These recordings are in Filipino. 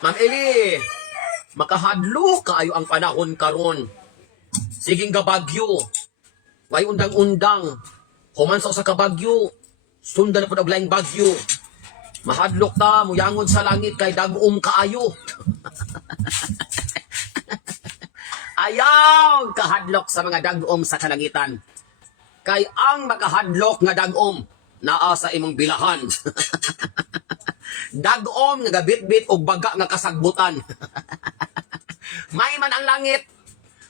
Ma'am Eli, makahadlo kaayo ang panahon karon. Siging gabagyo. Way undang-undang. Human sa kabagyo. Sundan na po og laing bagyo. Mahadlok ta, muyangon sa langit kay dagom kaayo. Ayaw kahadlok sa mga dagom sa kalangitan. Kay ang makahadlok nga dagom naa sa imong bilahan. Dagom nga gabit-bit og baga nga kasagbutan. May man ang langit,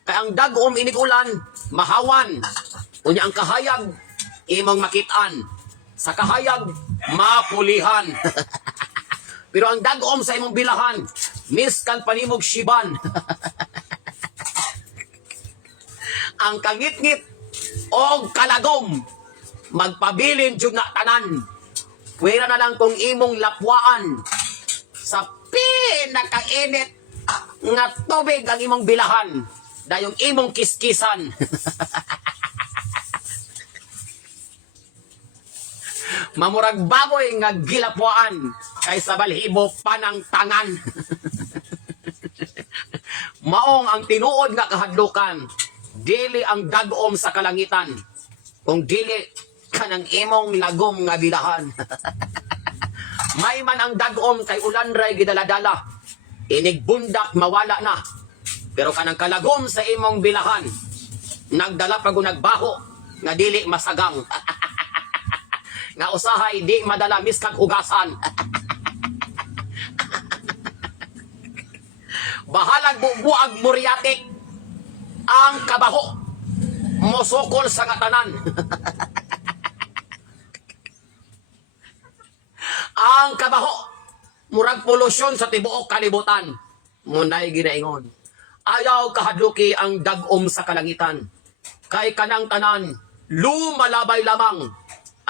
kay ang dagom inigulan, mahawan. Unya ang kahayag, imong makitaan. Sa kahayag, mapulihan. Pero ang dagom sa imong bilahan, miskan panimog shiban. Ang kangit-ngit o kalagom, magpabilin jud na tanan. Pwera na lang kung imong lapwaan sa pinakainit nga tubig ang imong bilahan. Dayong imong kiskisan. Mamurag baboy nga gilapwaan kaysa balhibo panang tangan. Maong ang tinuod nga kahadlukan, dili ang dagom sa kalangitan, kung dili kanang imong lagom nga bilahan. May man ang dagom kay ulanray gidaladala, inigbundak mawala na. Pero kanang kalagom sa imong bilahan, nagdala pag nagbaho nga dili masagang. Nga usahay di madala miskag hugasan. Bahalag bubuag muriatik ang kabaho mosokol sa katanan. Ang kabaho murag polusyon sa tibuok kalibutan. Munay ginaingon, ayaw kahadluki ang dagom sa kalangitan. Kay kanang tanan lumalabay lamang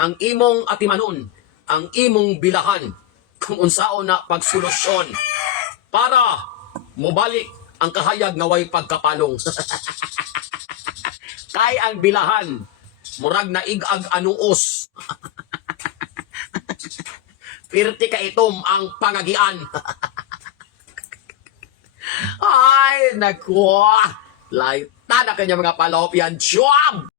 ang imong atimanon, ang imong bilahan, kung unsaon na pagsolusyon para mubalik ang kahayag nga way pagkapalong. Kay ang bilahan murag na igag anuos. Pirti ka itom ang pangagian. Ay, nako. Laita na kanya mga palopyan. Job!